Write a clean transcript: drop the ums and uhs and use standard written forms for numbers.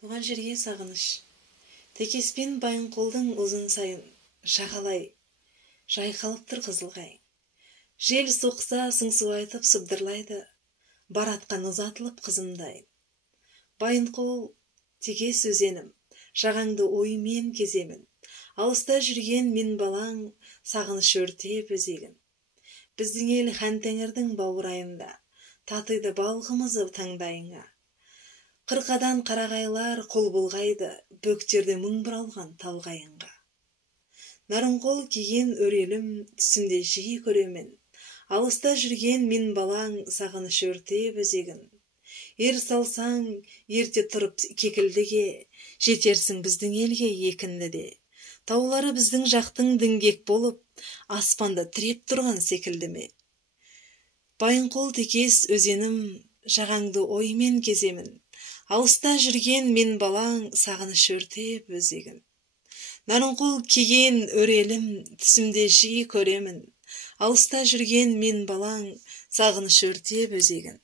Туған жерге сағыныш. Текеспен Байынқолдың ұзын сайын жағалай, жайқалыптыр қызылғай. Жел соқса сыңсу айтып сыбдырлайды, баратқан ұзатылып қызымдай. Байынқол текес өзенім, жағаңды оймен кеземін. Алыста жүрген мен балаң, сағыныш өртеп өзегін. Біздің ел хан тәңірдің бауырайында, татыйды балғымызы таңдайыңа. Қырқадан қарағайлар қол бұлғайды, бөктерде мұң бұралған талғайынға. Нарынқол киген өрелім, түсімде жиі көремін. Алыста жүрген мен балаң, сағыныш өртеп өзегін. Ер салсаң, ерте тұрып кекілдіге, жетерсің біздің елге екінді де. Таулары біздің жақтың діңгек болып, аспанда тіреп тұрған секілді ме? Байынқол текес өзенім, жағаңды оймен кеземін. Алыста жүрген мен балаң, сағыныш өртеп өзегін. Нарынқол киген өрелім, түсімде жиі көремін. Алыста жүрген мен балаң, сағыныш өртеп өзегін.